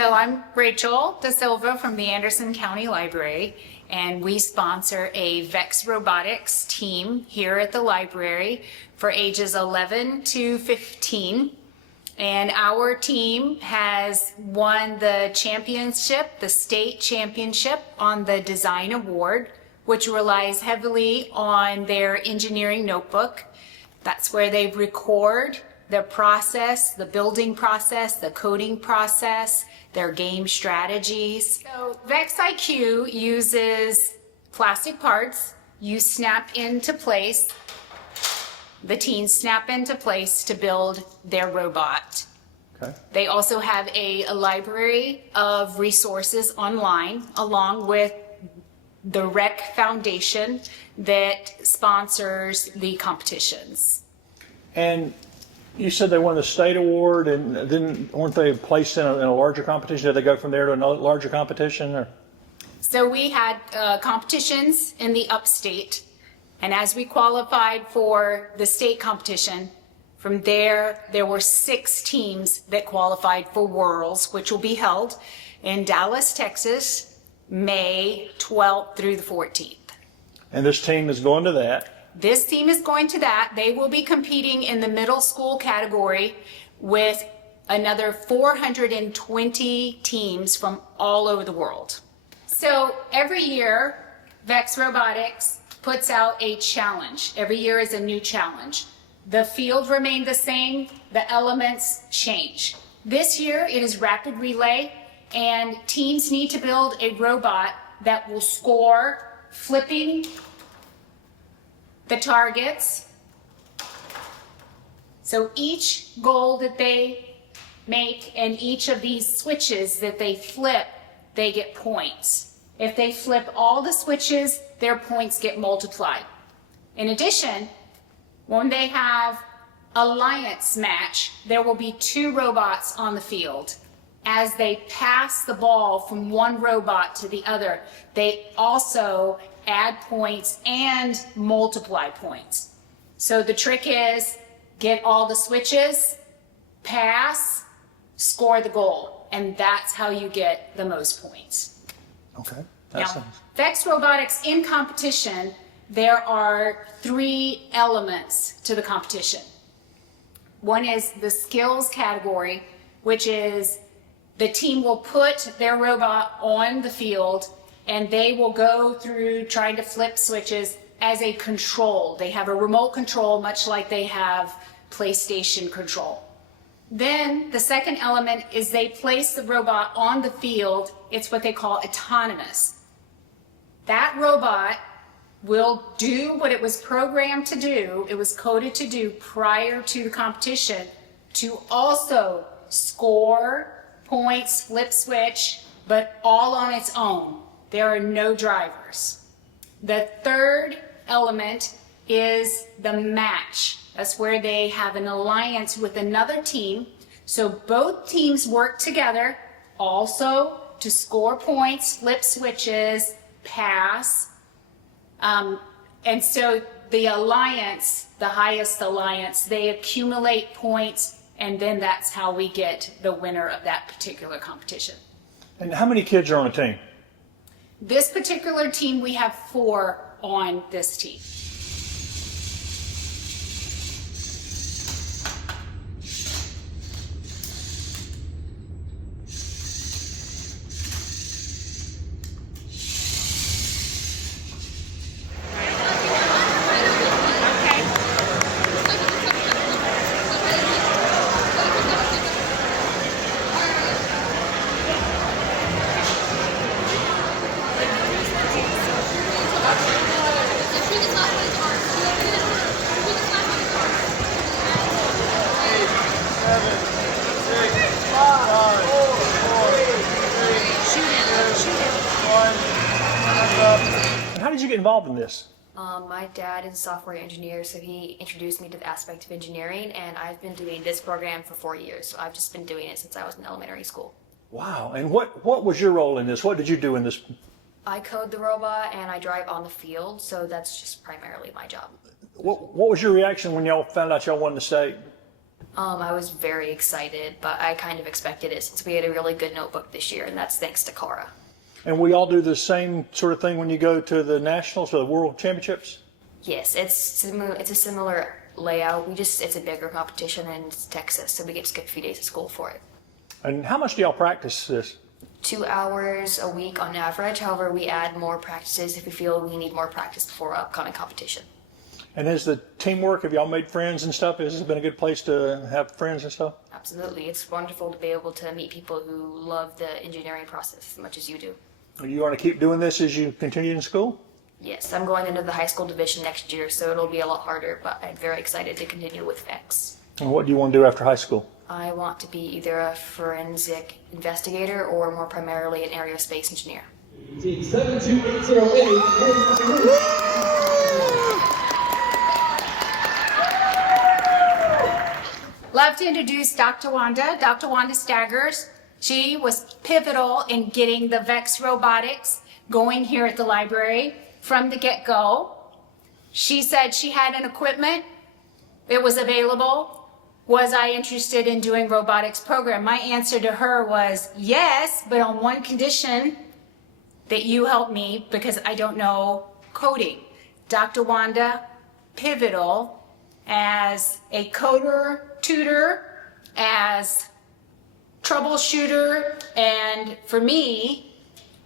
So I'm Rachel Da Silva from the Anderson County Library, and we sponsor a Vex Robotics team here at the library for ages 11 to 15. And our team has won the championship, the state championship on the design award, which relies heavily on their engineering notebook. That's where they record the process, the building process, the coding process, their game strategies. So Vex IQ uses plastic parts. You snap into place. The teens snap into place to build their robot. Okay. They also have a library of resources online, along with the Rec Foundation that sponsors the competitions. And you said they won the state award, and then weren't they placed in a larger competition? Did they go from there to another larger competition? Or? So we had competitions in the upstate, and as we qualified for the state competition, from there were 6 teams that qualified for Worlds, which will be held in Dallas, Texas, May 12th through the 14th. And this team is going to that. This team is going to that. They will be competing in the middle school category with another 420 teams from all over the world. So every year, Vex Robotics puts out a challenge. Every year is a new challenge. The field remained the same, the elements change. This year it is rapid relay, and teams need to build a robot that will score flipping the targets. So each goal that they make and each of these switches that they flip, they get points. If they flip all the switches, their points get multiplied. In addition, when they have alliance match, there will be 2 robots on the field. As they pass the ball from one robot to the other, they also add points and multiply points. So the trick is get all the switches, pass, score the goal, and that's how you get the most points. Okay. Now, Vex Robotics in competition, there are 3 elements to the competition. One is the skills category, which is the team will put their robot on the field and they will go through trying to flip switches as a control. They have a remote control, much like they have PlayStation control. Then the second element is they place the robot on the field. It's what they call autonomous. That robot will do what it was programmed to do, it was coded to do prior to the competition, to also score points, flip switch, but all on its own. There are no drivers. The third element is the match. That's where they have an alliance with another team. So both teams work together also to score points, flip switches, pass. And so the alliance, the highest alliance, they accumulate points, and then that's how we get the winner of that particular competition. And how many kids are on a team? This particular team, we have 4 on this team. And how did you get involved in this? My dad is a software engineer, so he introduced me to the aspect of engineering, and I've been doing this program for 4 years, so I've just been doing it since I was in elementary school. Wow. And what was your role in this? What did you do in this? I code the robot and I drive on the field, so that's just primarily my job. What was your reaction when y'all found out y'all won the state? I was very excited, but I kind of expected it since we had a really good notebook this year, and that's thanks to Cara. And we all do the same sort of thing when you go to the nationals or the world championships? Yes, it's a similar layout. It's a bigger competition in Texas, so we get to skip a few days of school for it. And how much do y'all practice this? 2 hours a week on average. However, we add more practices if we feel we need more practice before upcoming competition. And is the teamwork, have y'all made friends and stuff? Has this been a good place to have friends and stuff? Absolutely. It's wonderful to be able to meet people who love the engineering process as much as you do. Are you going to keep doing this as you continue in school? Yes, I'm going into the high school division next year, so it'll be a lot harder, but I'm very excited to continue with Vex. And what do you want to do after high school? I want to be either a forensic investigator or more primarily an aerospace engineer. Team 72808. Love to introduce Dr. Wanda Staggers. She was pivotal in getting the Vex Robotics going here at the library from the get-go. She said she had an equipment, it was available. Was I interested in doing robotics program? My answer to her was yes, but on one condition, that you help me because I don't know coding. Dr. Wanda, pivotal as a coder, tutor, as troubleshooter, and for me,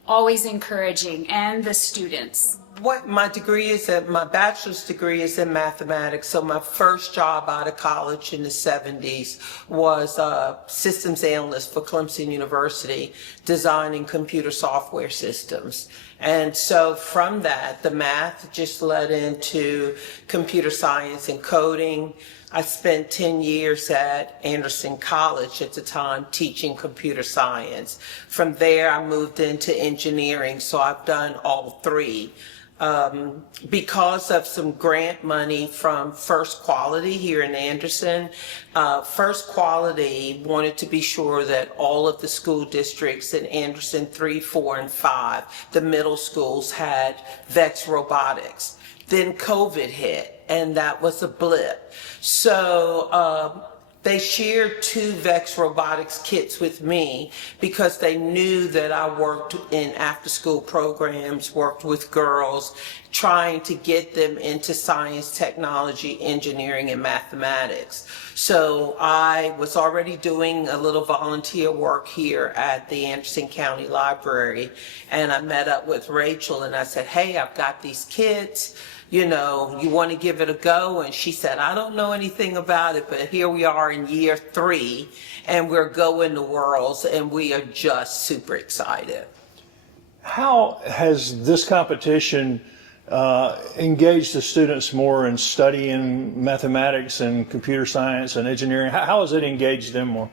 always encouraging, and the students. What my degree is my bachelor's degree is in mathematics. So my first job out of college in the 70s was a systems analyst for Clemson University, designing computer software systems. And so from that, the math just led into computer science and coding. I spent 10 years at Anderson College at the time teaching computer science. From there, I moved into engineering, so I've done all three. Because of some grant money from First Quality here in Anderson, First Quality wanted to be sure that all of the school districts in Anderson 3, 4, and 5, the middle schools, had Vex Robotics. Then COVID hit, and that was a blip. So they shared 2 Vex Robotics kits with me because they knew that I worked in after-school programs, worked with girls, trying to get them into science, technology, engineering, and mathematics. So I was already doing a little volunteer work here at the Anderson County Library, and I met up with Rachel and I said, hey, I've got these kits. You know, you want to give it a go? And she said, I don't know anything about it, but here we are in year 3, and we're going to Worlds, and we are just super excited. How has this competition engaged the students more in studying mathematics and computer science and engineering? How has it engaged them more?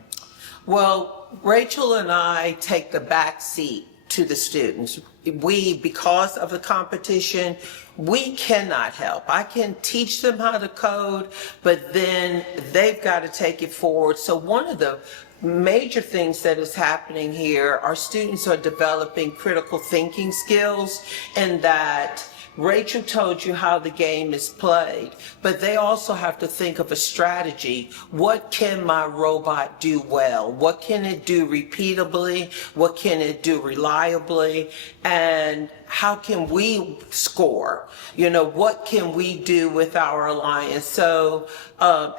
Well, Rachel and I take the back seat to the students. Because of the competition, we cannot help. I can teach them how to code, but then they've got to take it forward. So one of the major things that is happening here, our students are developing critical thinking skills, and that Rachel told you how the game is played, but they also have to think of a strategy. What can my robot do well? What can it do repeatably? What can it do reliably? And how can we score? You know, what can we do with our alliance? So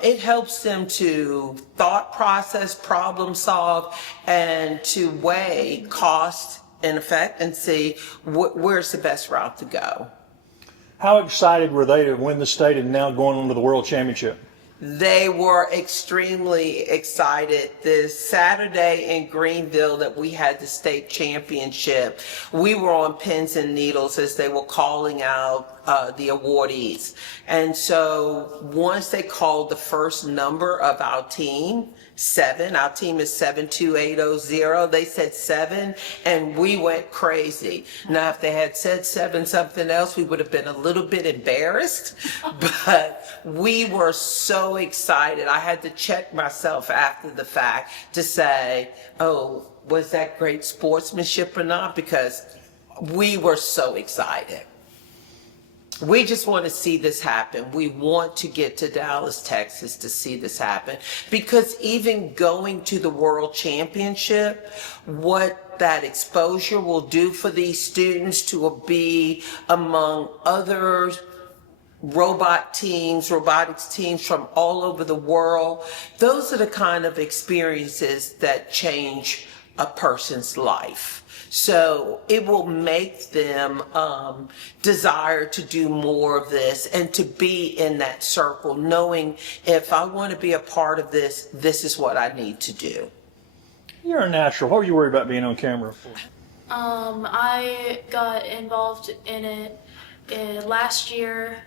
it helps them to thought process, problem solve, and to weigh cost and effect and see where's the best route to go. How excited were they to win the state and now going on to the World Championship? They were extremely excited. This Saturday in Greenville that we had the state championship, we were on pins and needles as they were calling out the awardees. And so once they called the first number of our team, 7, our team is 72800, they said 7, and we went crazy. Now, if they had said 7 something else, we would have been a little bit embarrassed, but we were so excited. I had to check myself after the fact to say, oh, was that great sportsmanship or not? Because we were so excited. We just want to see this happen. We want to get to Dallas, Texas to see this happen, because even going to the World Championship, what that exposure will do for these students to be among other robotics teams from all over the world, those are the kind of experiences that change a person's life. So it will make them desire to do more of this and to be in that circle, knowing if I want to be a part of this, this is what I need to do. You're a natural. What were you worried about being on camera for? I got involved in it last year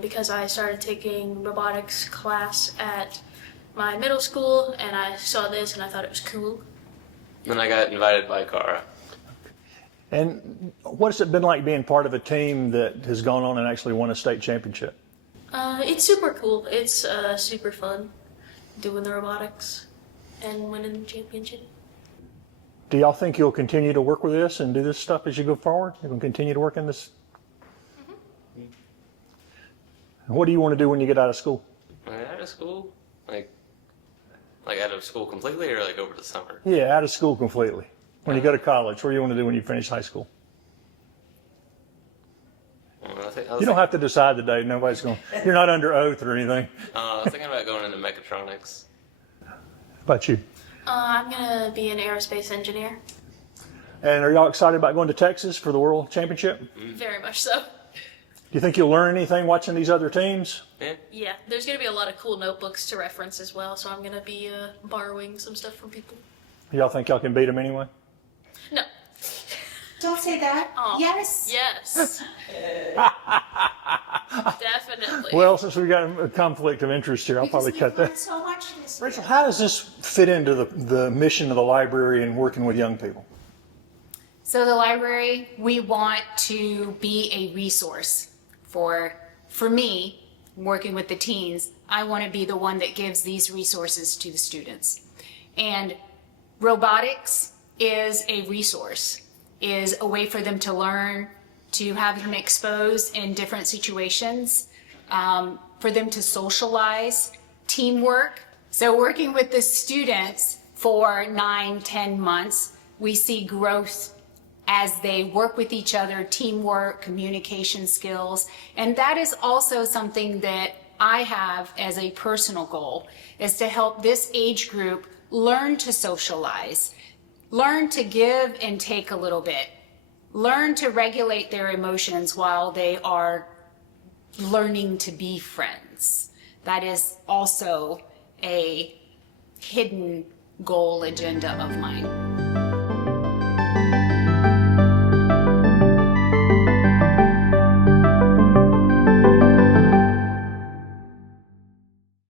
because I started taking robotics class at my middle school, and I saw this and I thought it was cool. Then I got invited by Cara. And what's it been like being part of a team that has gone on and actually won a state championship? It's super cool. It's super fun doing the robotics and winning the championship. Do y'all think you'll continue to work with this and do this stuff as you go forward? You're going to continue to work in this? Mm-hmm. What do you want to do when you get out of school? Out of school? Like out of school completely, or like over the summer? Yeah, out of school completely. When you go to college, what do you want to do when you finish high school? You don't have to decide today. Nobody's going. You're not under oath or anything. I was thinking about going into mechatronics. How about you? I'm gonna be an aerospace engineer. And are y'all excited about going to Texas for the World Championship? Very much so. Do you think you'll learn anything watching these other teams? Yeah. Yeah, there's gonna be a lot of cool notebooks to reference as well, so I'm gonna be borrowing some stuff from people. Y'all think y'all can beat them anyway? No. Don't say that. Oh. Yes. Yes. Definitely. Well, since we've got a conflict of interest here, I'll Because probably we've cut learned that. so much this Rachel, year. how does this fit into the mission of the library and working with young people? So the library, we want to be a resource for me, working with the teens. I want to be the one that gives these resources to the students. And robotics is a resource, is a way for them to learn, to have them exposed in different situations, for them to socialize, teamwork. So working with the students for 9-10 months, we see growth as they work with each other, teamwork, communication skills. And that is also something that I have as a personal goal, is to help this age group learn to socialize, learn to give and take a little bit, learn to regulate their emotions while they are learning to be friends. That is also a hidden goal agenda of mine.